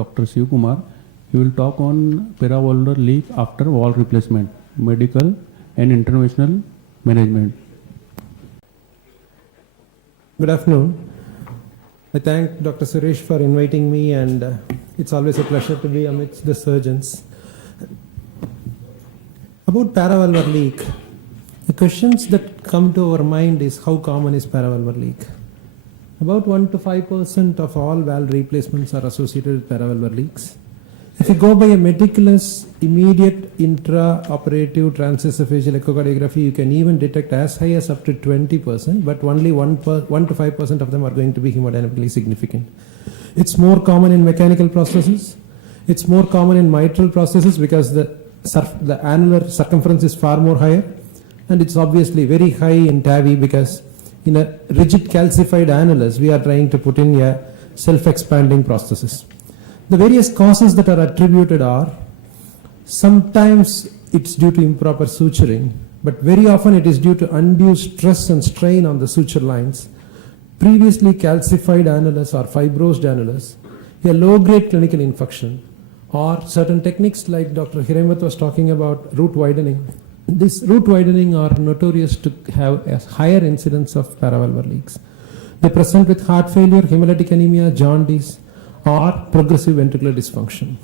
Dr. Kumar. He will talk on paravalvular leak after valve replacement, medical and interventional management. Good afternoon. I thank Dr. Suresh for inviting me, and it's always a pleasure to be amidst the surgeons. About paravalvular leak, the questions that come to our mind is how common is paravalvular leak? About 1 to 5% of all valve replacements are associated with paravalvular leaks. If you go by a meticulous, immediate intra-operative transesophageal echocardiography, you can even detect as high as up to 20%, but only 1 to 5% of them are going to be hemodynamically significant. It's more common in mechanical processes. It's more common in mitral processes because the annular circumference is far more higher, and it's obviously very high in TAVI because in a rigid calcified annulus, we are trying to put in a self-expanding prosthesis. The various causes that are attributed are, sometimes it's due to improper suturing, but very often it is due to undue stress and strain on the suture lines, previously calcified annulus or fibrosed annulus, a low-grade clinical infection, or certain techniques like Dr. Hiremath was talking about, root widening. This root widening are notorious to have a higher incidence of paravalvular leaks. They present with heart failure, hemolytic anemia, jaundice, or progressive ventricular dysfunction.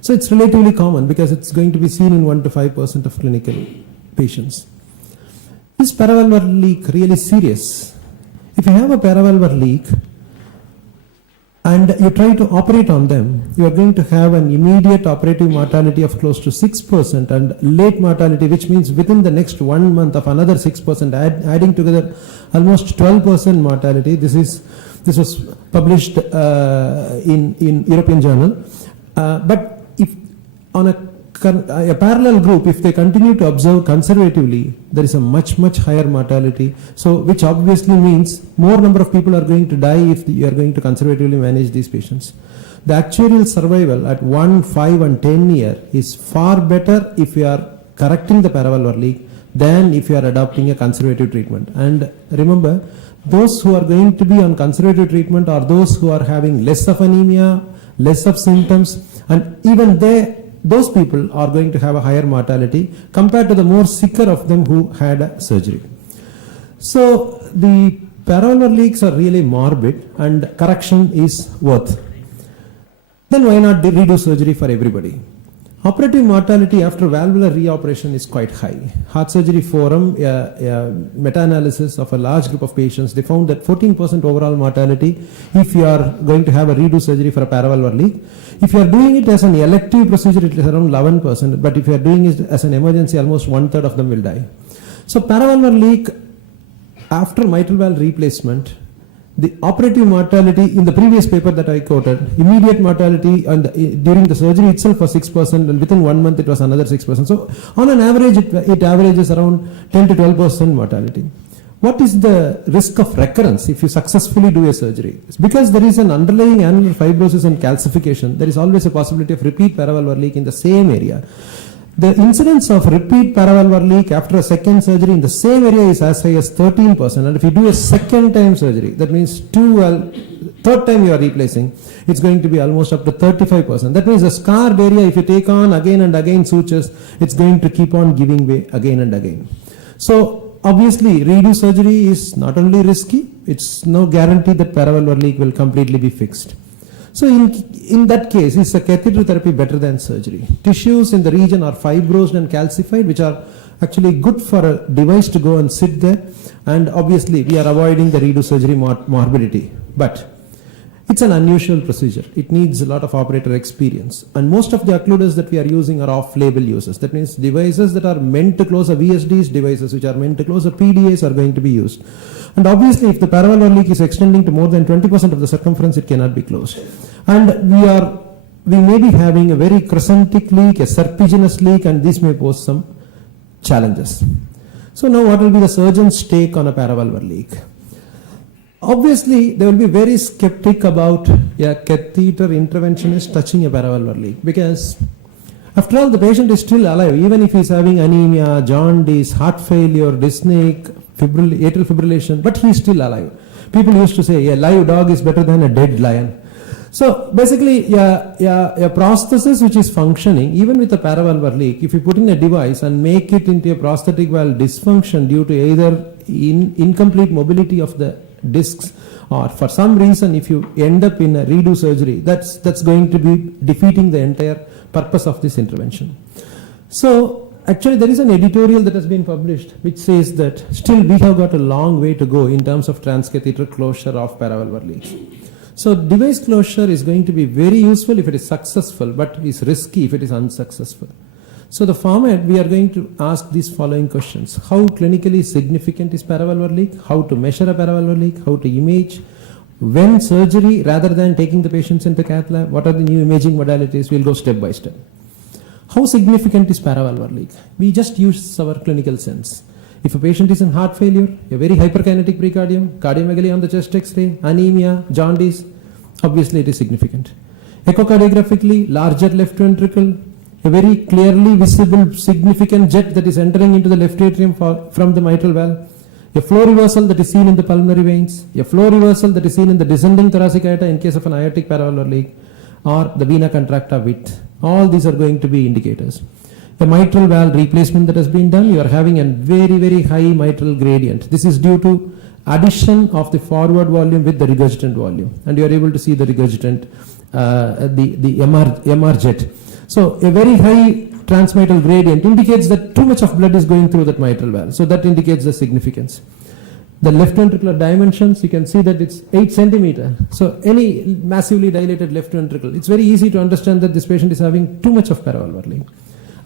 So it's relatively common because it's going to be seen in 1 to 5% of clinical patients. Is paravalvular leak really serious? If you have a paravalvular leak and you try to operate on them, you are going to have an immediate operative mortality of close to 6% and late mortality, which means within the next 1 month of another 6%, adding together almost 12% mortality. This was published in European Journal. But if on a parallel group, if they continue to observe conservatively, there is a much higher mortality. So, which obviously means more number of people are going to die if you are going to conservatively manage these patients. The actuarial survival at 1, 5 and 10 year is far better if you are correcting the paravalvular leak than if you are adopting a conservative treatment. And remember, those who are going to be on conservative treatment are those who are having less of anemia, less of symptoms, and even those people are going to have a higher mortality compared to the more sicker of them who had surgery. So the paravalvular leaks are really morbid and correction is worth. Then why not redo surgery for everybody? Operative mortality after valvular reoperation is quite high. Heart Surgery Forum, a meta-analysis of a large group of patients, they found that 14% overall mortality if you are going to have a redo surgery for a paravalvular leak. If you are doing it as an elective procedure, it is around 11%, but if you are doing it as an emergency, almost 1/3 of them will die. So paravalvular leak after mitral valve replacement, the operative mortality in the previous paper that I quoted, immediate mortality during the surgery itself was 6%, and within 1 month it was another 6%. So on an average, it averages around 10 to 12% mortality. What is the risk of recurrence if you successfully do a surgery? It's because there is an underlying annular fibrosis and calcification. There is always a possibility of repeat paravalvular leak in the same area. The incidence of repeat paravalvular leak after a second surgery in the same area is as high as 13%. And if you do a second time surgery, that means third time you are replacing, it's going to be almost up to 35%. That means the scarred area, if you take on again and again sutures, it's going to keep on giving way again and again. So obviously redo surgery is not only risky, it's no guarantee that paravalvular leak will completely be fixed. So in that case, is a catheter therapy better than surgery? Tissues in the region are fibrosed and calcified, which are actually good for a device to go and sit there. And obviously, we are avoiding the redo surgery morbidity. But it's an unusual procedure. It needs a lot of operator experience. And most of the occluders that we are using are off-label uses. That means devices that are meant to close a VSDs, devices which are meant to close a PDAs are going to be used. And obviously, if the paravalvular leak is extending to more than 20% of the circumference, it cannot be closed. And we may be having a very crescentic leak, a serpiginous leak, and this may pose some challenges. So now what will be the surgeon's take on a paravalvular leak? Obviously, they will be very skeptic about a catheter interventionist touching a paravalvular leak, because after all, the patient is still alive, even if he is having anemia, jaundice, heart failure, dyspneic, atrial fibrillation, but he is still alive. People used to say a live dog is better than a dead lion. So basically, a prosthesis which is functioning, even with a paravalvular leak, if you put in a device and make it into a prosthetic valve dysfunction due to either incomplete mobility of the discs, or for some reason if you end up in a redo surgery, that's going to be defeating the entire purpose of this intervention. So actually there is an editorial that has been published which says that still we have got a long way to go in terms of transcatheter closure of paravalvular leaks. So device closure is going to be very useful if it is successful, but is risky if it is unsuccessful. So the format, we are going to ask these following questions. How clinically significant is paravalvular leak? How to measure a paravalvular leak? How to image? When surgery rather than taking the patients into cath lab? What are the new imaging modalities? We'll go step by step. How significant is paravalvular leak? We just use our clinical sense. If a patient is in heart failure, a very hyperkinetic precardium, cardiomegaly on the chest X-ray, anemia, jaundice, obviously it is significant. Echocardiographically, larger left ventricle, a very clearly visible significant jet that is entering into the left atrium from the mitral valve, a flow reversal that is seen in the pulmonary veins, a flow reversal that is seen in the descending thoracic aorta in case of an aortic paravalvular leak, or the vena contracta width. All these are going to be indicators. A mitral valve replacement that has been done, you are having a very, very high mitral gradient. This is due to addition of the forward volume with the regurgitant volume, and you are able to see the regurgitant, the MR jet. So a very high transmitral gradient indicates that too much of blood is going through that mitral valve. So that indicates the significance. The left ventricular dimensions, you can see that it's 8 centimeter. So any massively dilated left ventricle, it's very easy to understand that this patient is having too much of paravalvular leak.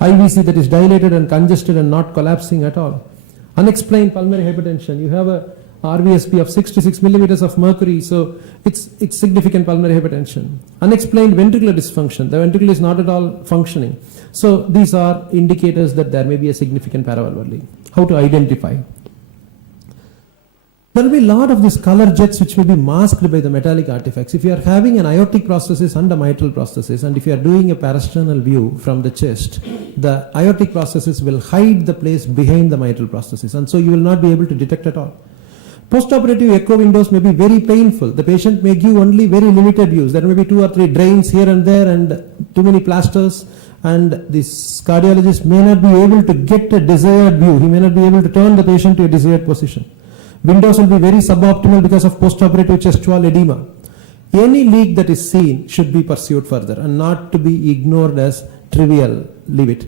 IVC that is dilated and congested and not collapsing at all. Unexplained pulmonary hypertension, you have a RVSP of 66 millimeters of mercury, so it's significant pulmonary hypertension. Unexplained ventricular dysfunction, the ventricle is not at all functioning. So these are indicators that there may be a significant paravalvular leak. How to identify? There will be a lot of these color jets which will be masked by the metallic artifacts. If you are having an aortic prosthesis and a mitral prosthesis, and if you are doing a parasternal view from the chest, the aortic prosthesis will hide the place behind the mitral prosthesis, and so you will not be able to detect at all. Postoperative echo windows may be very painful. The patient may give only very limited views. There may be 2 or 3 drains here and there and too many plasters, and this cardiologist may not be able to get a desired view. He may not be able to turn the patient to a desired position. Windows will be very suboptimal because of postoperative chest wall edema. Any leak that is seen should be pursued further and not to be ignored as trivial. Leave it.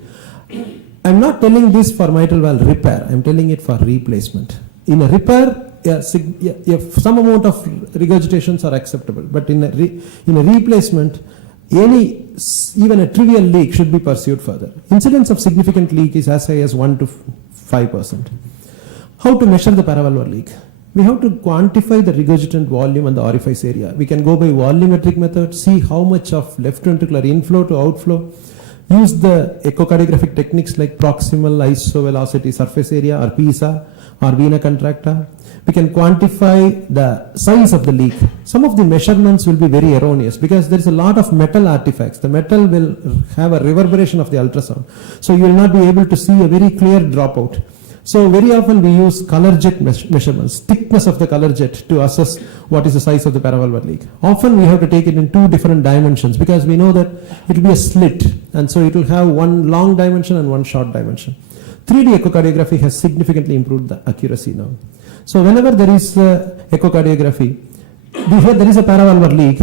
I'm not telling this for mitral valve repair. I'm telling it for replacement. In a repair, some amount of regurgitations are acceptable, but in a replacement, even a trivial leak should be pursued further. Incidence of significant leak is as high as 1 to 5%. How to measure the paravalvular leak? We have to quantify the regurgitant volume and the orifice area. We can go by volumetric method, see how much of left ventricular inflow to outflow, use the echocardiographic techniques like proximal isovelocity surface area or PISA or vena contracta. We can quantify the size of the leak. Some of the measurements will be very erroneous because there is a lot of metal artifacts. The metal will have a reverberation of the ultrasound. So you will not be able to see a very clear dropout. So very often we use color jet measurements, thickness of the color jet to assess what is the size of the paravalvular leak. Often we have to take it in 2 different dimensions because we know that it will be a slit, and so it will have one long dimension and one short dimension. 3D echocardiography has significantly improved the accuracy now. So whenever there is echocardiography, there is a paravalvular leak,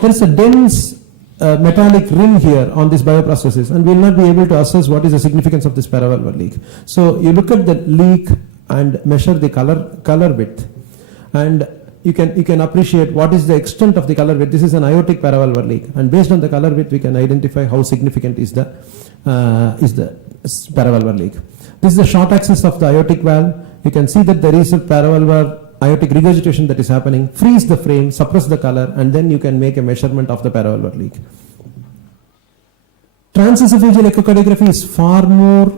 there is a dense metallic rim here on this bioprocesses, and we will not be able to assess what is the significance of this paravalvular leak. So you look at the leak and measure the color width, and you can appreciate what is the extent of the color width. This is an aortic paravalvular leak, and based on the color width we can identify how significant is the paravalvular leak. This is the short axis of the aortic valve. You can see that there is a paravalvular aortic regurgitation that is happening. Freeze the frame, suppress the color, and then you can make a measurement of the paravalvular leak. Transesophageal echocardiography is far more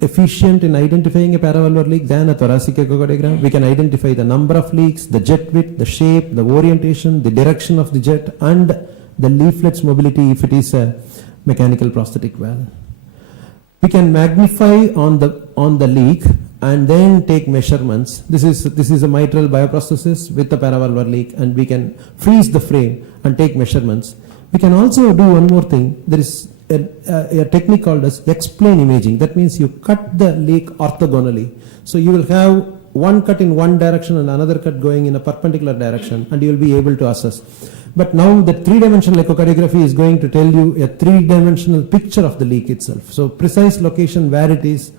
efficient in identifying a paravalvular leak than a thoracic echocardiogram. We can identify the number of leaks, the jet width, the shape, the orientation, the direction of the jet, and the leaflet's mobility if it is a mechanical prosthetic valve. We can magnify on the leak and then take measurements. This is a mitral bioprosthesis with a paravalvular leak, and we can freeze the frame and take measurements. We can also do one more thing. There is a technique called as X-plane imaging. That means you cut the leak orthogonally. So you will have one cut in one direction and another cut going in a perpendicular direction, and you will be able to assess. But now the three-dimensional echocardiography is going to tell you a three-dimensional picture of the leak itself. So precise location where it is,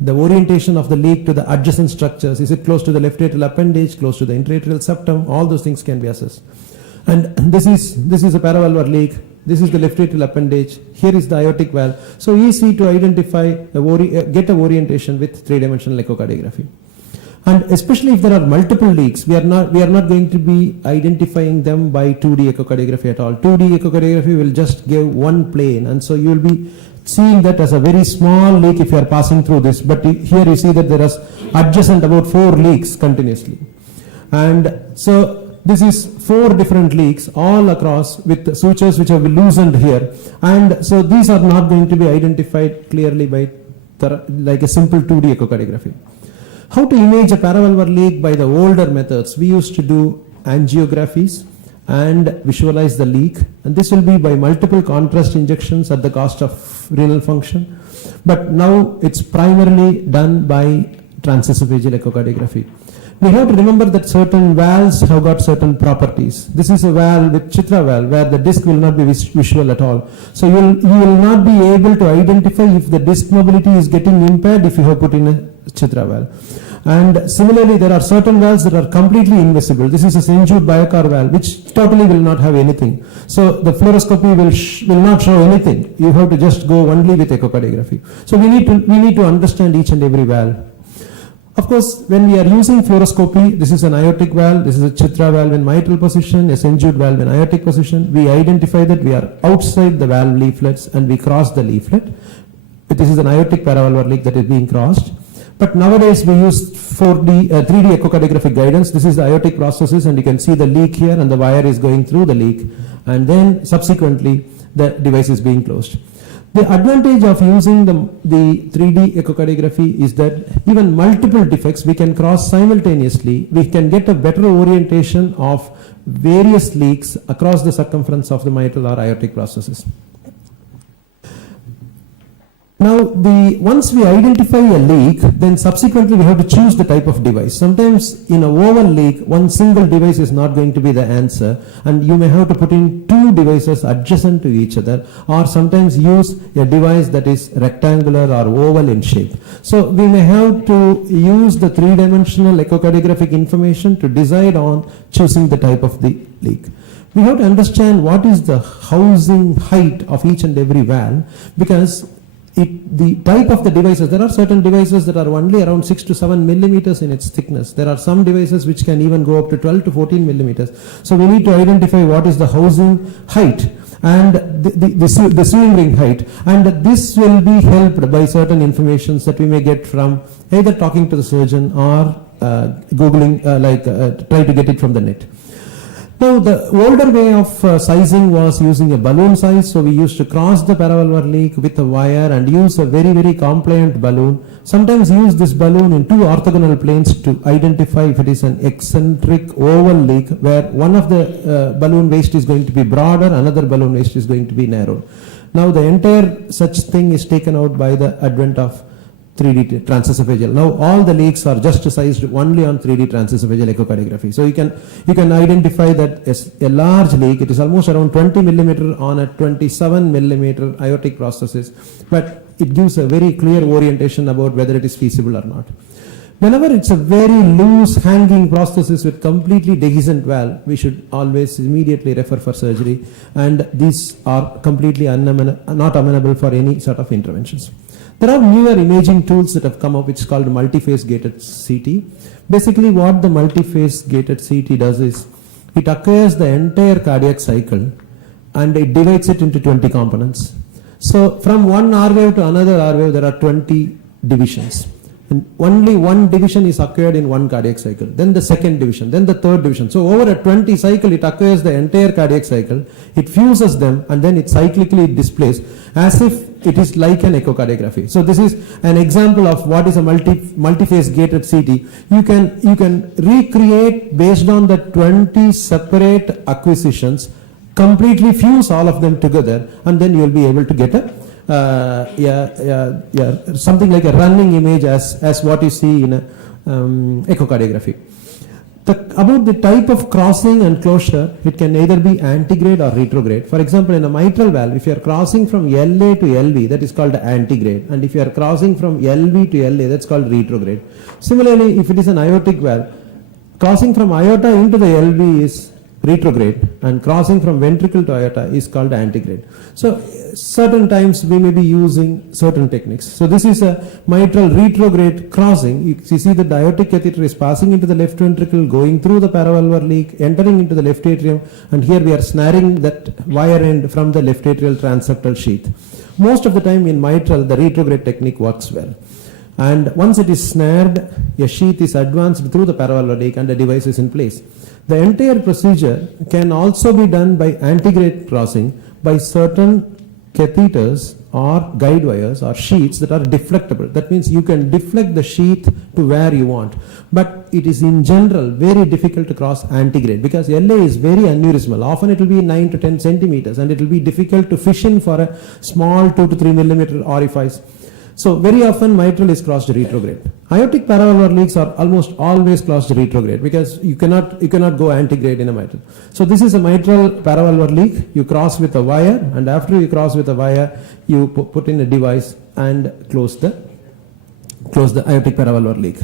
the orientation of the leak to the adjacent structures, is it close to the left atrial appendage, close to the intra-atrial septum, all those things can be assessed. And this is a paravalvular leak, this is the left atrial appendage, here is the aortic valve. So easy to identify, get a orientation with three-dimensional echocardiography. And especially if there are multiple leaks, we are not going to be identifying them by 2D echocardiography at all. 2D echocardiography will just give one plane, and so you will be seeing that as a very small leak if you are passing through this. But here you see that there is adjacent about 4 leaks continuously. And so this is 4 different leaks all across with sutures which have been loosened here. And so these are not going to be identified clearly by like a simple 2D echocardiography. How to image a paravalvular leak by the older methods? We used to do angiographies and visualize the leak, and this will be by multiple contrast injections at the cost of renal function. But now it's primarily done by transesophageal echocardiography. We have to remember that certain valves have got certain properties. This is a valve with Chitra valve where the disc will not be visual at all. So you will not be able to identify if the disc mobility is getting impaired if you have put in a Chitra valve. And similarly, there are certain valves that are completely invisible. This is a St. Jude Biocar valve, which totally will not have anything. So the fluoroscopy will not show anything. You have to just go only with echocardiography. So we need to understand each and every valve. Of course, when we are using fluoroscopy, this is an aortic valve, this is a Chitra valve in mitral position, a St. Jude valve in aortic position. We identify that we are outside the valve leaflets and we cross the leaflet. This is an aortic paravalvular leak that is being crossed. But nowadays we use 3D echocardiographic guidance. This is the aortic prosthesis, and you can see the leak here, and the wire is going through the leak, and then subsequently the device is being closed. The advantage of using the 3D echocardiography is that even multiple defects we can cross simultaneously. We can get a better orientation of various leaks across the circumference of the mitral or aortic prosthesis. Now, once we identify a leak, then subsequently we have to choose the type of device. Sometimes in a oval leak, one single device is not going to be the answer, and you may have to put in 2 devices adjacent to each other, or sometimes use a device that is rectangular or oval in shape. So we may have to use the 3-dimensional echocardiographic information to decide on choosing the type of the leak. We have to understand what is the housing height of each and every valve, because the type of the devices, there are certain devices that are only around 6 to 7 millimeters in its thickness. There are some devices which can even go up to 12 to 14 millimeters. So we need to identify what is the housing height and the swing ring height. And this will be helped by certain informations that we may get from either talking to the surgeon or Googling, try to get it from the net. Now, the older way of sizing was using a balloon size. So we used to cross the paravalvular leak with a wire and use a very, very compliant balloon. Sometimes use this balloon in 2 orthogonal planes to identify if it is an eccentric oval leak, where one of the balloon waist is going to be broader, another balloon waist is going to be narrow. Now, the entire such thing is taken out by the advent of 3D transesophageal. Now all the leaks are just sized only on 3D transesophageal echocardiography. So you can identify that as a large leak. It is almost around 20 millimeter on a 27 millimeter aortic prosthesis, but it gives a very clear orientation about whether it is feasible or not. Whenever it's a very loose hanging prosthesis with completely dehiscent valve, we should always immediately refer for surgery, and these are completely not amenable for any sort of interventions. There are newer imaging tools that have come up, which is called multi-phase gated CT. Basically what the multi-phase gated CT does is, it acquires the entire cardiac cycle and it divides it into 20 components. So from one R wave to another R wave, there are 20 divisions. And only one division is acquired in one cardiac cycle, then the second division, then the third division. So over a 20 cycle, it acquires the entire cardiac cycle, it fuses them, and then it cyclically displays as if it is like an echocardiography. So this is an example of what is a multi-phase gated CT. You can recreate based on the 20 separate acquisitions, completely fuse all of them together, and then you will be able to get a something like a running image as what you see in a echocardiography. About the type of crossing and closure, it can either be antegrade or retrograde. For example, in a mitral valve, if you are crossing from LA to LV, that is called antegrade, and if you are crossing from LV to LA, that's called retrograde. Similarly, if it is an aortic valve, crossing from aorta into the LV is retrograde, and crossing from ventricle to aorta is called antegrade. So certain times we may be using certain techniques. So this is a mitral retrograde crossing. You see that the aortic catheter is passing into the left ventricle, going through the paravalvular leak, entering into the left atrium, and here we are snaring that wire end from the left atrial transeptal sheath. Most of the time in mitral, the retrograde technique works well. And once it is snared, a sheath is advanced through the paravalvular leak and the device is in place. The entire procedure can also be done by antegrade crossing by certain catheters or guide wires or sheaths that are deflectable. That means you can deflect the sheath to where you want. But it is in general very difficult to cross antegrade because LA is very aneurysmal. Often it will be 9 to 10 centimeters and it will be difficult to fish in for a small 2 to 3 millimeter orifice. So very often mitral is crossed retrograde. Aortic paravalvular leaks are almost always crossed retrograde because you cannot go antegrade in a mitral. So this is a mitral paravalvular leak. You cross with a wire, and after you cross with a wire, you put in a device and close the aortic paravalvular leak.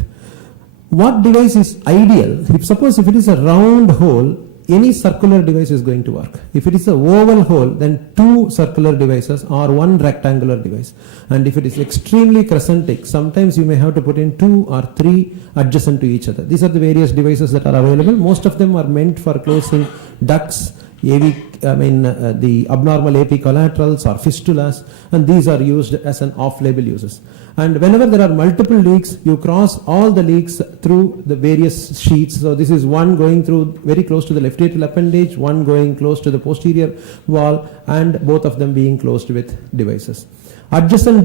What device is ideal? Suppose if it is a round hole, any circular device is going to work. If it is a oval hole, then 2 circular devices or 1 rectangular device. And if it is extremely crescentic, sometimes you may have to put in 2 or 3 adjacent to each other. These are the various devices that are available. Most of them are meant for closing ducts, the abnormal AP collaterals or fistulas, and these are used as an off-label uses. And whenever there are multiple leaks, you cross all the leaks through the various sheets. So this is one going through very close to the left atrial appendage, one going close to the posterior wall, and both of them being closed with devices. Adjacent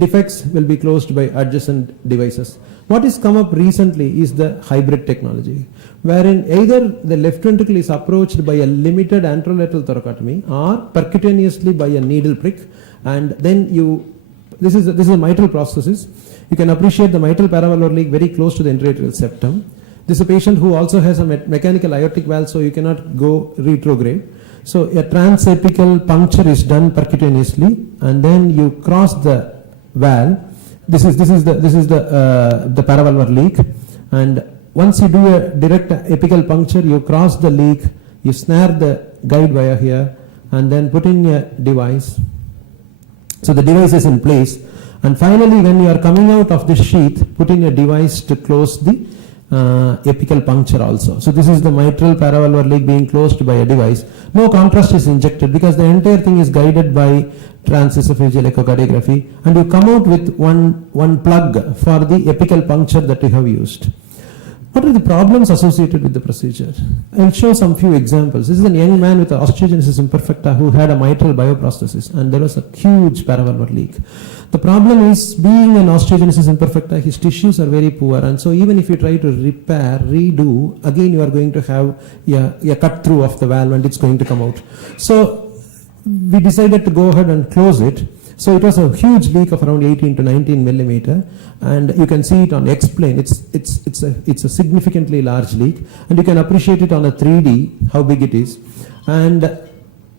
defects will be closed by adjacent devices. What has come up recently is the hybrid technology, wherein either the left ventricle is approached by a limited anterolateral thoracotomy or percutaneously by a needle prick, and then this is a mitral prosthesis. You can appreciate the mitral paravalvular leak very close to the interatrial septum. This is a patient who also has a mechanical aortic valve, so you cannot go retrograde. So a transapical puncture is done percutaneously, and then you cross the valve. This is the paravalvular leak, and once you do a direct apical puncture, you cross the leak, you snare the guide wire here, and then put in a device. So the device is in place, and finally when you are coming out of the sheath, put in a device to close the apical puncture also. So this is the mitral paravalvular leak being closed by a device. No contrast is injected because the entire thing is guided by transesophageal echocardiography, and you come out with one plug for the apical puncture that you have used. What are the problems associated with the procedure? I will show some few examples. This is a young man with osteogenesis imperfecta who had a mitral bioprosthesis, and there was a huge paravalvular leak. The problem is, being an osteogenesis imperfecta, his tissues are very poor, and so even if you try to repair, redo, again you are going to have a cut through of the valve and it's going to come out. So we decided to go ahead and close it. So it was a huge leak of around 18 to 19 millimeter, and you can see it on X-plane. It's a significantly large leak, and you can appreciate it on a 3D how big it is. And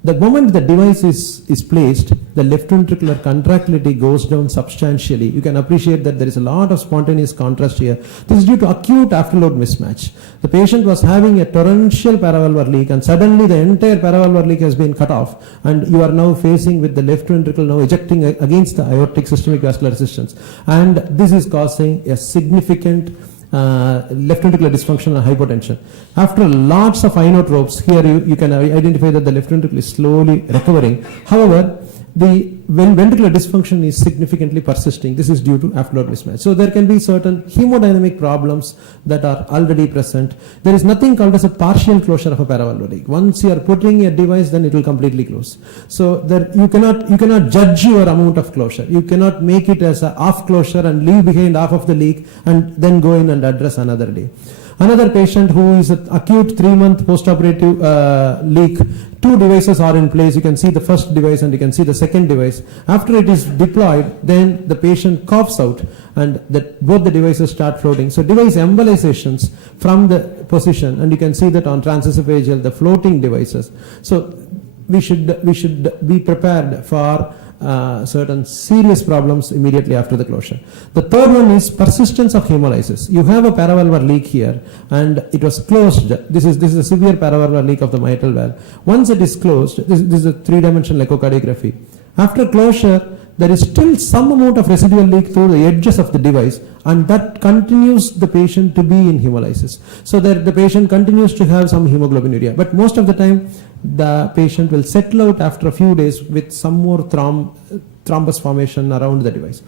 the moment the device is placed, the left ventricular contractility goes down substantially. You can appreciate that there is a lot of spontaneous contrast here. This is due to acute afterload mismatch. The patient was having a torrential paravalvular leak, and suddenly the entire paravalvular leak has been cut off, and you are now facing with the left ventricle now ejecting against the aortic systemic vascular resistance. And this is causing a significant left ventricular dysfunction and hypotension. After lots of inotropes, here you can identify that the left ventricle is slowly recovering. However, the ventricular dysfunction is significantly persisting. This is due to afterload mismatch. So there can be certain hemodynamic problems that are already present. There is nothing called as a partial closure of a paravalvular leak. Once you are putting a device, then it will completely close. So there, you cannot judge your amount of closure. You cannot make it as a half closure and leave behind half of the leak and then go in and address another day. Another patient who is an acute 3-month postoperative leak, 2 devices are in place. You can see the first device and you can see the second device. After it is deployed, then the patient coughs out and both the devices start floating. So device embolizations from the position, and you can see that on transesophageal, the floating devices. So we should be prepared for certain serious problems immediately after the closure. The third one is persistence of hemolysis. You have a paravalvular leak here and it was closed. This is a severe paravalvular leak of the mitral valve. Once it is closed, this is a 3-dimensional echocardiography. After closure, there is still some amount of residual leak through the edges of the device, and that continues the patient to be in hemolysis. So that the patient continues to have some hemoglobinuria, but most of the time the patient will settle out after a few days with some more thrombus formation around the device.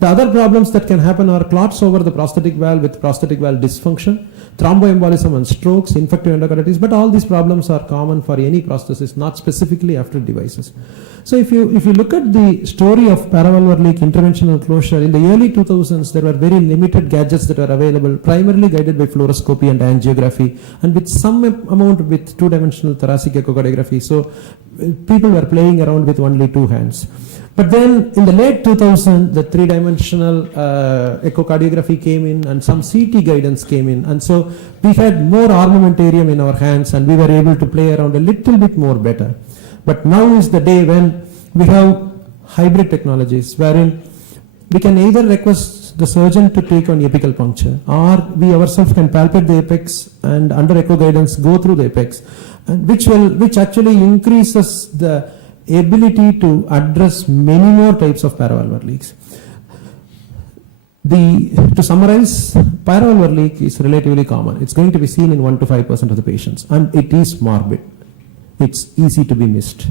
The other problems that can happen are clots over the prosthetic valve with prosthetic valve dysfunction, thromboembolism and strokes, infective endocarditis, but all these problems are common for any prosthesis, not specifically after devices. So if you look at the story of paravalvular leak interventional closure, in the early 2000s there were very limited gadgets that were available, primarily guided by fluoroscopy and angiography, and with some amount with 2-dimensional thoracic echocardiography. So people were playing around with only 2 hands. But then in the late 2000s, the 3-dimensional echocardiography came in and some CT guidance came in. And so we had more armamentarium in our hands and we were able to play around a little bit more better. But now is the day when we have hybrid technologies wherein we can either request the surgeon to take on apical puncture, or we ourselves can palpate the apex and under echo guidance go through the apex, and which actually increases the ability to address many more types of paravalvular leaks. To summarize, paravalvular leak is relatively common. It's going to be seen in 1 to 5% of the patients, and it is morbid. It's easy to be missed.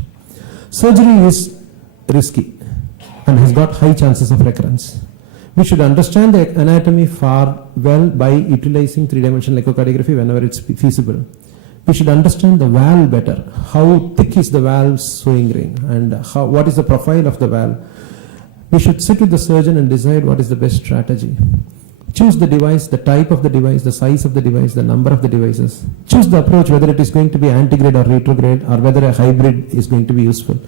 Surgery is risky and has got high chances of recurrence. We should understand the anatomy far well by utilizing 3-dimensional echocardiography whenever it's feasible. We should understand the valve better. How thick is the valve's sewing ring and what is the profile of the valve. We should sit with the surgeon and decide what is the best strategy. Choose the device, the type of the device, the size of the device, the number of the devices. Choose the approach, whether it is going to be antegrade or retrograde, or whether a hybrid is going to be useful.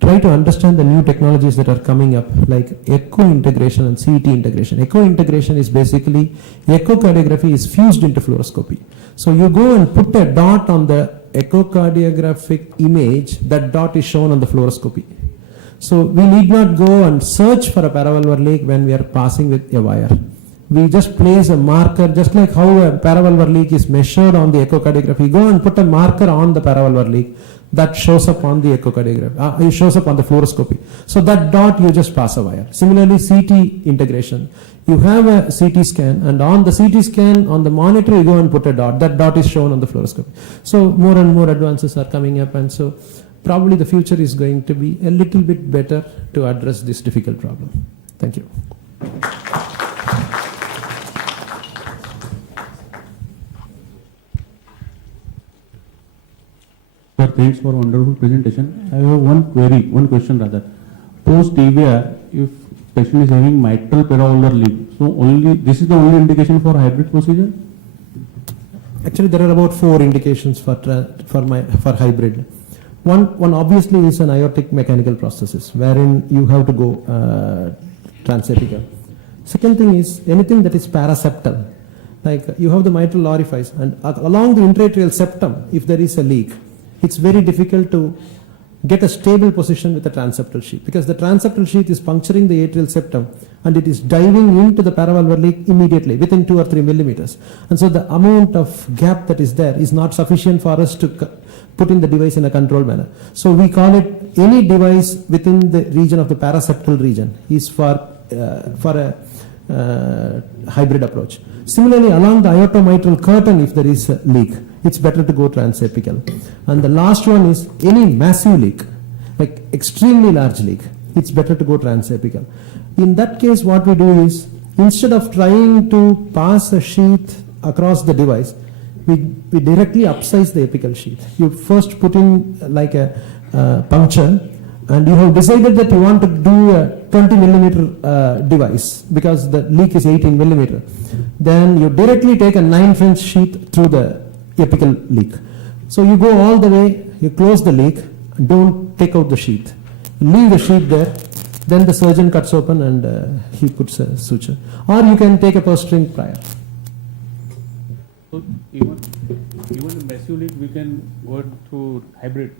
Try to understand the new technologies that are coming up, like echo integration and CT integration. Echo integration is basically echocardiography is fused into fluoroscopy. So you go and put a dot on the echocardiographic image, that dot is shown on the fluoroscopy. So we need not go and search for a paravalvular leak when we are passing with a wire. We just place a marker, just like how a paravalvular leak is measured on the echocardiography. Go and put a marker on the paravalvular leak. That shows up on the echocardiography. It shows up on the fluoroscopy. So that dot you just pass a wire. Similarly, CT integration. You have a CT scan, and on the CT scan, on the monitor, you go and put a dot. That dot is shown on the fluoroscopy. So more and more advances are coming up, and so probably the future is going to be a little bit better to address this difficult problem. Thank you. Sir, thanks for wonderful presentation. I have one question rather. Post TBR, if patient is having mitral paravalvular leak, so this is the only indication for hybrid procedure? Actually, there are about 4 indications for hybrid. One obviously is an aortic mechanical prosthesis, wherein you have to go transapical. Second thing is anything that is paraseptal, like you have the mitral orifice, and along the intraatrial septum, if there is a leak, it's very difficult to get a stable position with the transeptal sheath, because the transeptal sheath is puncturing the atrial septum and it is diving into the paravalvular leak immediately within 2 or 3 millimeters. And so the amount of gap that is there is not sufficient for us to put in the device in a controlled manner. So we call it any device within the region of the paraseptal region is for a hybrid approach. Similarly, along the aortomitral curtain, if there is a leak, it's better to go transapical. And the last one is any massive leak. like extremely large leak, it's better to go transapical. In that case, what we do is, instead of trying to pass a sheath across the device, we directly upsize the apical sheath. You first put in like a puncture, and you have decided that you want to do a 20 millimeter device because the leak is 18 millimeter. Then you directly take a 9-French sheath through the apical leak. So you go all the way, you close the leak, don't take out the sheath. Leave the sheath there, then the surgeon cuts open and he puts a suture. Or you can take a purse string prior. So even the massive leak, we can go through hybrid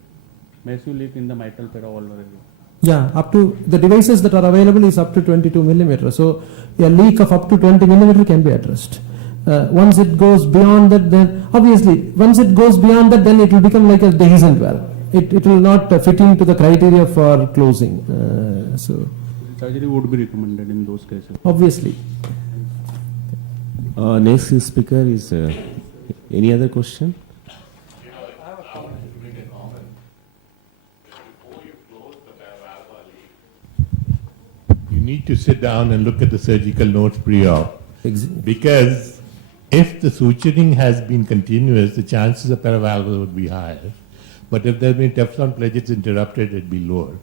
massive leak in the mitral paravalvular area. Yeah, up to the devices that are available is up to 22 millimeter. So a leak of up to 20 millimeter can be addressed. Once it goes beyond that, then obviously once it goes beyond that, then it will become like a dehiscent valve. It will not fit into the criteria for closing. So surgery would be recommended in those cases. Obviously. Next speaker is any other question? I have a comment to make a comment. Before you close the paravalvular leak, you need to sit down and look at the surgical notes pre-op. Because if the suturing has been continuous, the chances of paravalvular would be higher. But if there have been Teflon pledges interrupted, it would be lower.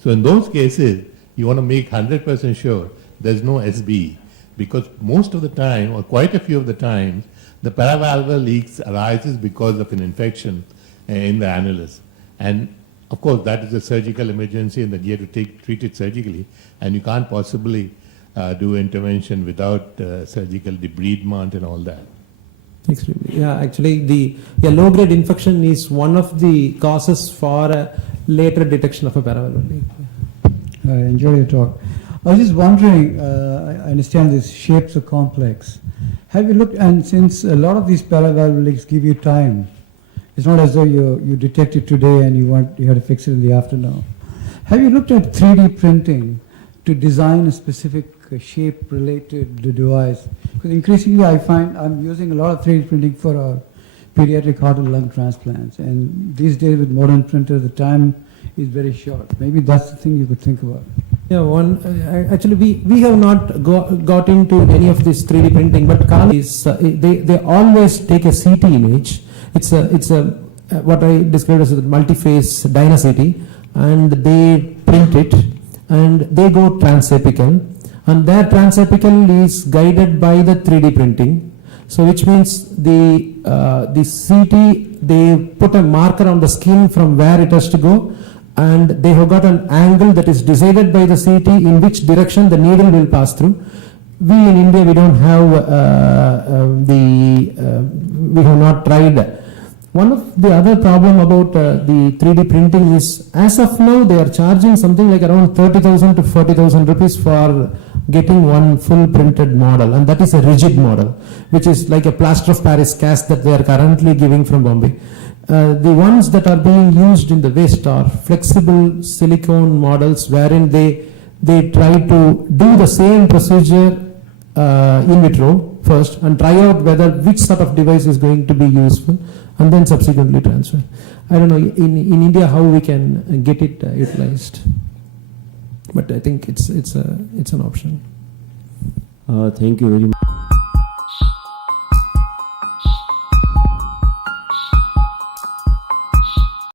So in those cases, you want to make 100% sure there's no SB. Because most of the time, or quite a few of the times, the paravalvular leaks arises because of an infection in the annulus. And of course, that is a surgical emergency and then you have to treat it surgically. And you can't possibly do intervention without surgical debridement and all that. Extremely. Yeah, actually the low-grade infection is one of the causes for a later detection of a paravalvular leak. I enjoyed your talk. I was just wondering, I understand these shapes are complex. Have you looked, and since a lot of these paravalvular leaks give you time, it's not as though you detect it today and you have to fix it in the afternoon. Have you looked at 3D printing to design a specific shape-related device? Because increasingly I find I'm using a lot of 3D printing for pediatric heart and lung transplants. And these days with modern printers, the time is very short. Maybe that's the thing you could think about. Yeah, actually we have not got into any of this 3D printing, but they always take a CT image. It's a what I described as a multi-phase DynaCT, and they print it and they go transapical, and their transapical is guided by the 3D printing. So which means the CT, they put a marker on the skin from where it has to go, and they have got an angle that is decided by the CT in which direction the needle will pass through. We in India, we don't have we have not tried that. One of the other problem about the 3D printing is, as of now, they are charging something like around 30,000 to 40,000 rupees for getting one full printed model, and that is a rigid model, which is like a plaster of Paris cast that they are currently giving from Bombay. The ones that are being used in the West are flexible silicone models, wherein they try to do the same procedure in vitro first and try out whether which sort of device is going to be useful, and then subsequently transfer. I don't know in India how we can get it utilized, but I think it's an option. Thank you very much.